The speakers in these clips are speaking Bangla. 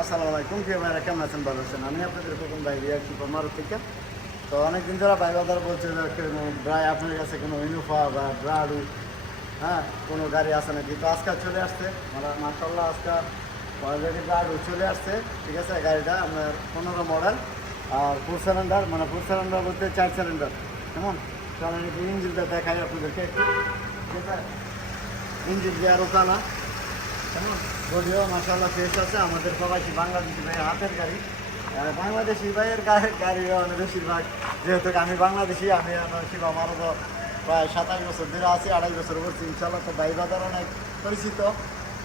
আসসালামু আলাইকুম, প্রিয় ভাইরা কেমন আছেন? ভালো আছেন? আমি আপনাদের প্রথম ভাই রিয়াজ সুপার মারুত থেকে। তো অনেকদিন ধরে ভাই বাজার বলছে যে প্রায় আপনার কাছে কোনো ইনোভা বা ব্রাডু, হ্যাঁ, কোনো গাড়ি আছে নাকি। তো আজকে চলে আসছে, মানে মার্শাল্লাহ আজকে অলরেডি ব্রাডু চলে আসছে। ঠিক আছে, গাড়িটা আপনার 15 মডেল আর 4 সিলিন্ডার, মানে 4 সিলিন্ডার বলতে 4 সিলিন্ডার। কেমন চলেন একটু ইঞ্জিনটা দেখাই আপনাদেরকে একটু। ঠিক আছে, ইঞ্জিন দিয়ে আরও টানা কেমন যদিও মাসাল্লাহ ফ্রেশ আছে। আমাদের প্রবাসী বাংলাদেশি ভাইয়ের হাতের গাড়ি, বাংলাদেশি ভাইয়ের গাড়ি মানে বেশিরভাগ, যেহেতু আমি বাংলাদেশি, আমি শিব আমারও তো প্রায় 27 বছর ধরে আছি, 28 বছর করছি ইনশাল্লাহ। তো ভাই বাজার অনেক পরিচিত,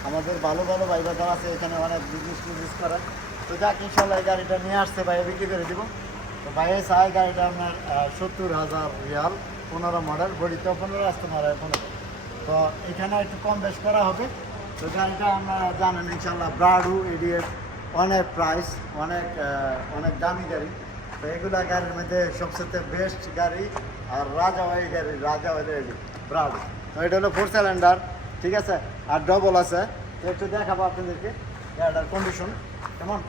আমাদের ভালো ভালো ভাই বাজার আছে এখানে, অনেক বিজনেস করে। তো যাক ইনশাল্লাহ এই গাড়িটা নিয়ে আসছে, ভাইয়া বিক্রি করে দিব। তো ভাইয়ের চাই গাড়িটা আপনার 70,000 রিয়াল, 15 মডেল, বডিতেও 15 আসতে পারে 15। তো এখানে একটু কম বেশ করা হবে। তো গাড়িটা আপনারা জানেন ইনশাল্লাহ ব্রাডু এডিএস, অনেক প্রাইস, অনেক দামি গাড়ি। তো এগুলা গাড়ির মধ্যে সবচেয়ে বেস্ট গাড়ি আর রাজা ওই গাড়ি, রাজা ওই ব্রাডু। তো এটা হলো 4 সিলিন্ডার, ঠিক আছে, আর ডবল আছে। তো একটু দেখাবো আপনাদেরকে গাড়িটার কন্ডিশন কেমন।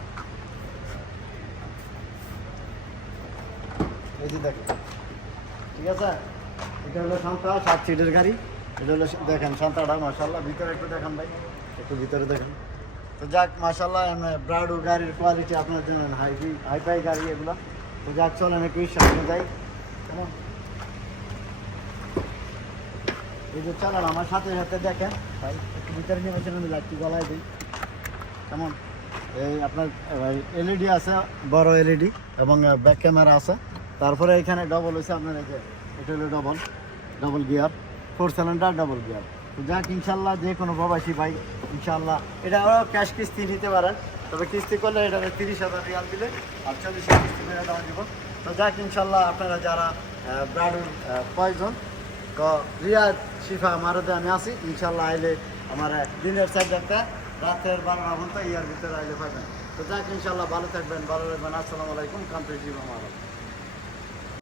এই যে দেখেন, ঠিক আছে, এটা হলো সান্তা 7 সিটের গাড়ি। এটা হলো দেখেন সান্তাটা মাশাল্লাহ, ভিতরে একটু দেখান ভাই, একটু ভিতরে দেখেন। তো যাক মাশাল্লাহ ব্রাডু গাড়ির কোয়ালিটি আপনার জানেন, হাইফাই গাড়ি এগুলো। তো যাক চলেন একটু সামনে যাই কেমন। এই যে চালান আমার সাথে সাথে দেখেন ভাই, একটু ভিতরে নিয়ে বসে আমি লাইটটি গলায় দিই কেমন। এই আপনার এলইডি আছে, বড় এলইডি, এবং ব্যাক ক্যামেরা আছে। তারপরে এখানে ডবল হয়েছে আপনার, এই যে এটা হলো double gear, 4 cylinder double gear. তো যাক ইনশাল্লাহ যে কোনো প্রবাসী ভাই ইনশাল্লাহ এটা ক্যাশ কিস্তি নিতে পারেন। তবে কিস্তি করলে এটা 30,000 রিয়াল দিলে আর 40,000 কিস্তি করে দেওয়া দিব। তো যাক ইনশাল্লাহ আপনারা যারা ব্রাডুর প্রয়োজন, তো রিয়াদ শিফা মারুতে আমি আছি ইনশাল্লাহ। আইলে আমার দিনের 4টা রাতের 12টা পর্যন্ত ইয়ার ভিতরে আইলে পাবেন। তো যাক ইনশাল্লাহ ভালো থাকবেন, ভালো রাখবেন। আসসালামু আলাইকুম, কান্তি শিফা মারুত।